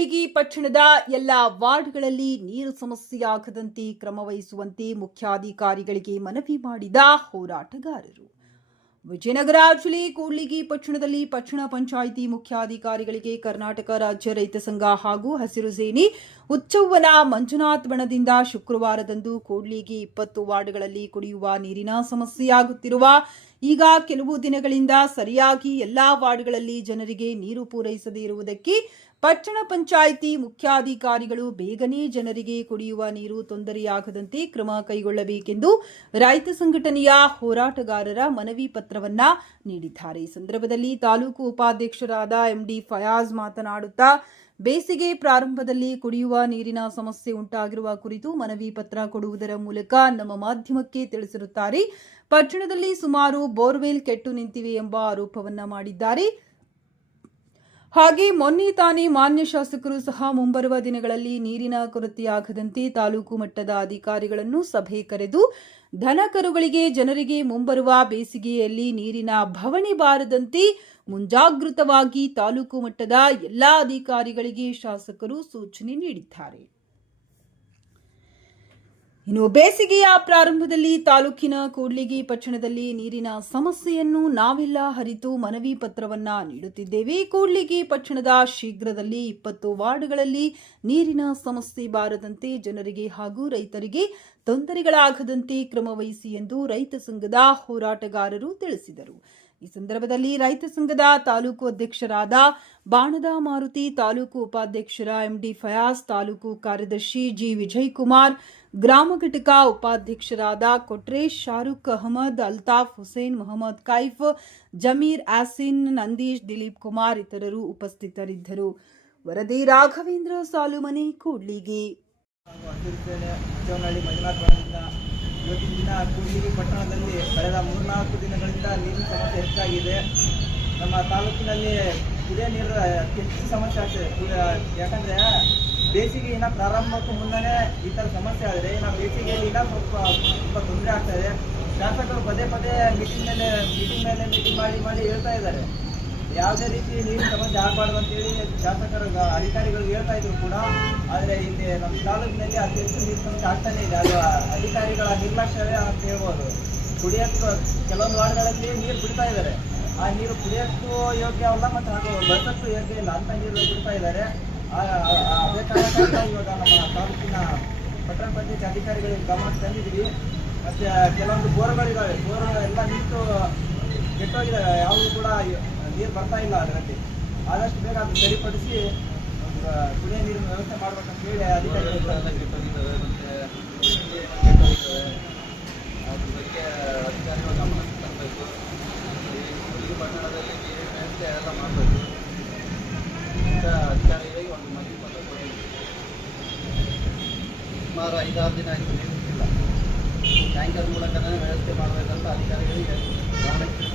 ಕೂಡ್ಲಿಗಿ ಪಟ್ಟಣದ ಎಲ್ಲ ವಾರ್ಡ್ಗಳಲ್ಲಿ ನೀರು ಸಮಸ್ಯೆಯಾಗದಂತೆ ಕ್ರಮ ವಹಿಸುವಂತೆ ಮುಖ್ಯಾಧಿಕಾರಿಗಳಿಗೆ ಮನವಿ ಮಾಡಿದ ಹೋರಾಟಗಾರರು. ವಿಜಯನಗರ ಜಿಲ್ಲೆ ಕೂಡ್ಲಿಗಿ ಪಟ್ಟಣದಲ್ಲಿ ಪಟ್ಟಣ ಪಂಚಾಯಿತಿ ಮುಖ್ಯಾಧಿಕಾರಿಗಳಿಗೆ ಕರ್ನಾಟಕ ರಾಜ್ಯ ರೈತ ಸಂಘ ಹಾಗೂ ಹಸಿರು ಸೇನೆ ಹುಚ್ಚವ್ವನ ಮಂಜುನಾಥ್ ಬಣದಿಂದ ಶುಕ್ರವಾರದಂದು ಕೂಡ್ಲಿಗಿ 20 ವಾರ್ಡ್ಗಳಲ್ಲಿ ಕುಡಿಯುವ ನೀರಿನ ಸಮಸ್ಯೆಯಾಗುತ್ತಿರುವ ಈಗ ಕೆಲವು ದಿನಗಳಿಂದ ಸರಿಯಾಗಿ ಎಲ್ಲಾ ವಾರ್ಡ್ಗಳಲ್ಲಿ ಜನರಿಗೆ ನೀರು ಪೂರೈಸದೇ ಇರುವುದಕ್ಕೆ ಪಟ್ಟಣ ಪಂಚಾಯಿತಿ ಮುಖ್ಯಾಧಿಕಾರಿಗಳು ಬೇಗನೆ ಜನರಿಗೆ ಕುಡಿಯುವ ನೀರು ತೊಂದರೆಯಾಗದಂತೆ ಕ್ರಮ ಕೈಗೊಳ್ಳಬೇಕೆಂದು ರೈತ ಸಂಘಟನೆಯ ಹೋರಾಟಗಾರರ ಮನವಿ ಪತ್ರವನ್ನ ನೀಡಿದ್ದಾರೆ. ಈ ಸಂದರ್ಭದಲ್ಲಿ ತಾಲೂಕು ಉಪಾಧ್ಯಕ್ಷರಾದ ಎಂಡಿ ಫಯಾಜ್ ಮಾತನಾಡುತ್ತಾ ಬೇಸಿಗೆ ಪ್ರಾರಂಭದಲ್ಲಿ ಕುಡಿಯುವ ನೀರಿನ ಸಮಸ್ಯೆ ಉಂಟಾಗಿರುವ ಕುರಿತು ಮನವಿ ಪತ್ರ ಕೊಡುವುದರ ಮೂಲಕ ನಮ್ಮ ಮಾಧ್ಯಮಕ್ಕೆ ತಿಳಿಸಿರುತ್ತಾರೆ. ಪಟ್ಟಣದಲ್ಲಿ ಸುಮಾರು ಬೋರ್ವೆಲ್ ಕೆಟ್ಟು ನಿಂತಿವೆ ಎಂಬ ಆರೋಪವನ್ನ ಮಾಡಿದ್ದಾರೆ. ಹಾಗೆ ಮೊನ್ನೆ ತಾನೇ ಮಾನ್ಯ ಶಾಸಕರು ಸಹ ಮುಂಬರುವ ದಿನಗಳಲ್ಲಿ ನೀರಿನ ಕೊರತೆಯಾಗದಂತೆ ತಾಲೂಕು ಮಟ್ಟದ ಅಧಿಕಾರಿಗಳನ್ನು ಸಭೆ ಕರೆದು ದನ ಕರುಗಳಿಗೆ ಜನರಿಗೆ ಮುಂಬರುವ ಬೇಸಿಗೆಯಲ್ಲಿ ನೀರಿನ ಬವಣೆ ಬಾರದಂತೆ ಮುಂಜಾಗೃತವಾಗಿ ತಾಲೂಕು ಮಟ್ಟದ ಎಲ್ಲಾ ಅಧಿಕಾರಿಗಳಿಗೆ ಶಾಸಕರು ಸೂಚನೆ ನೀಡಿದ್ದಾರೆ. ಇನ್ನು ಬೇಸಿಗೆಯ ಪ್ರಾರಂಭದಲ್ಲಿ ತಾಲೂಕಿನ ಕೂಡ್ಲಿಗಿ ಪಟ್ಟಣದಲ್ಲಿ ನೀರಿನ ಸಮಸ್ಯೆಯನ್ನು ನಾವೆಲ್ಲ ಅರಿತು ಮನವಿ ಪತ್ರವನ್ನ ನೀಡುತ್ತಿದ್ದೇವೆ. ಕೂಡ್ಲಿಗಿ ಪಟ್ಟಣದ ಶೀಘ್ರದಲ್ಲಿ 20 ವಾರ್ಡ್ಗಳಲ್ಲಿ ನೀರಿನ ಸಮಸ್ಯೆ ಬಾರದಂತೆ ಜನರಿಗೆ ಹಾಗೂ ರೈತರಿಗೆ ತೊಂದರೆಗಳಾಗದಂತೆ ಕ್ರಮ ವಹಿಸಿ ಎಂದು ರೈತ ಸಂಘದ ಹೋರಾಟಗಾರರು ತಿಳಿಸಿದರು. ಈ ಸಂದರ್ಭದಲ್ಲಿ ರೈತ ಸಂಘದ ತಾಲೂಕು ಅಧ್ಯಕ್ಷರಾದ ಬಾಣದ ಮಾರುತಿ, ತಾಲೂಕು ಉಪಾಧ್ಯಕ್ಷರ ಎಂಡಿ ಫಯಾಜ್, ತಾಲೂಕು ಕಾರ್ಯದರ್ಶಿ ಜಿ ವಿಜಯಕುಮಾರ್, ಗ್ರಾಮ ಘಟಕ ಉಪಾಧ್ಯಕ್ಷರಾದ ಕೊಟ್ರೇಶ್, ಶಾರುಖ್ ಅಹಮದ್, ಅಲ್ತಾಫ್ ಹುಸೇನ್, ಮೊಹಮ್ಮದ್ ಕೈಫ್, ಜಮೀರ್ ಆಸಿನ್, ನಂದೀಶ್, ದಿಲೀಪ್ ಕುಮಾರ್ ಇತರರು ಉಪಸ್ಥಿತರಿದ್ದರು. ವರದಿ ರಾಘವೇಂದ್ರ ಸಾಲುಮನೆ, ಕೂಡ್ಲಿಗಿ. ಇವತ್ತಿನ ದಿನ ಕೂಡ್ಲಿಗಿ ಪಟ್ಟಣದಲ್ಲಿ ಕಳೆದ 3-4 ದಿನಗಳಿಂದ ನೀರಿನ ಸಮಸ್ಯೆ ಹೆಚ್ಚಾಗಿದೆ. ನಮ್ಮ ತಾಲೂಕಿನಲ್ಲಿ ಕುಡಿಯೋ ನೀರು ಹೆಚ್ಚು ಸಮಸ್ಯೆ ಆಗ್ತದೆ. ಯಾಕಂದರೆ ಬೇಸಿಗೆ ಇನ್ನು ಪ್ರಾರಂಭಕ್ಕೂ ಮುನ್ನನೇ ಈ ಥರ ಸಮಸ್ಯೆ ಆದರೆ ನಾವು ಬೇಸಿಗೆಯಲ್ಲಿ ತುಂಬ ತೊಂದರೆ ಆಗ್ತಾಯಿದೆ. ಶಾಸಕರು ಪದೇ ಪದೇ ಮೀಟಿಂಗ್ ಮೇಲೆ ಮೀಟಿಂಗ್ ಮಾಡಿ ಹೇಳ್ತಾ ಇದ್ದಾರೆ. ಯಾವುದೇ ರೀತಿ ನೀರಿನ ಸಮಸ್ಯೆ ಆಗಬಾರ್ದು ಅಂತೇಳಿ ಶಾಸಕರು ಅಧಿಕಾರಿಗಳಿಗೆ ಹೇಳ್ತಾ ಇದ್ರು ಕೂಡ, ಆದರೆ ಇಲ್ಲಿ ನಮ್ಮ ತಾಲೂಕಿನಲ್ಲಿ ಅತಿ ಹೆಚ್ಚು ನೀರಿನ ಸಮಸ್ಯೆ ಆಗ್ತಾನೇ ಇದೆ. ಅದು ಅಧಿಕಾರಿಗಳ ನಿರ್ಲಕ್ಷ್ಯವೇ ಅಂತ ಹೇಳ್ಬೋದು. ಕುಡಿಯೋಕ್ಕೂ ಕೆಲವೊಂದು ವಾರ್ಡ್ಗಳಲ್ಲಿ ನೀರು ಬಿಡ್ತಾ ಇದ್ದಾರೆ. ಆ ನೀರು ಕುಡಿಯೋಕ್ಕೂ ಯೋಗ್ಯ ಅಲ್ಲ ಮತ್ತು ಹಾಗೂ ಬಳಸೋಕ್ಕೂ ಯೋಗ್ಯ ಇಲ್ಲ ಅಂತ ನೀರು ಬಿಡ್ತಾ ಇದ್ದಾರೆ. ಅದೇ ಕಾರಣಕ್ಕಾಗಿ ಇವಾಗ ನಮ್ಮ ತಾಲೂಕಿನ ಪಟ್ಟಣ ಪಂಚಾಯತ್ ಅಧಿಕಾರಿಗಳಿಗೆ ಗಮನಕ್ಕೆ ತಂದಿದ್ದೀವಿ. ಮತ್ತು ಕೆಲವೊಂದು ಬೋರ್ಗಳಿದ್ದಾವೆ, ಎಲ್ಲ ನೀರು ಕೆಟ್ಟೋಗಿದ್ದಾವೆ, ಯಾವುದೂ ಕೂಡ ನೀರು ಬರ್ತಾ ಇಲ್ಲ. ಅದರಲ್ಲಿ ಆದಷ್ಟು ಬೇಗ ಅದು ಸರಿಪಡಿಸಿ ಕುಡಿಯೋ ನೀರಿನ ವ್ಯವಸ್ಥೆ ಮಾಡಬೇಕಂತ ಹೇಳಿ ಅಧಿಕಾರಿಗಳು ಅದ್ರ ಬಗ್ಗೆ ಅಧಿಕಾರಿಗಳು ಗಮನಕ್ಕೆ ತರಬೇಕು. ಈ ಪಟ್ಟಣದಲ್ಲಿ ನೀರಿನ ವ್ಯವಸ್ಥೆ ಎಲ್ಲ ಮಾಡಬೇಕು ಅಂತ ಅಧಿಕಾರಿಗಳಿಗೆ ಒಂದು ಮನವಿ ಪತ್ರ ಕೊಟ್ಟಿದ್ದೀವಿ. ಸುಮಾರು 5-6 ದಿನ ಆಯಿತು ನೀರು ಸಿಕ್ಕಿಲ್ಲ. ಟ್ಯಾಂಕರ್ ಮೂಲಕನೇ ವ್ಯವಸ್ಥೆ ಮಾಡಬೇಕಂತ ಅಧಿಕಾರಿಗಳಿಗೆ ಗಮನಕ್ಕೆ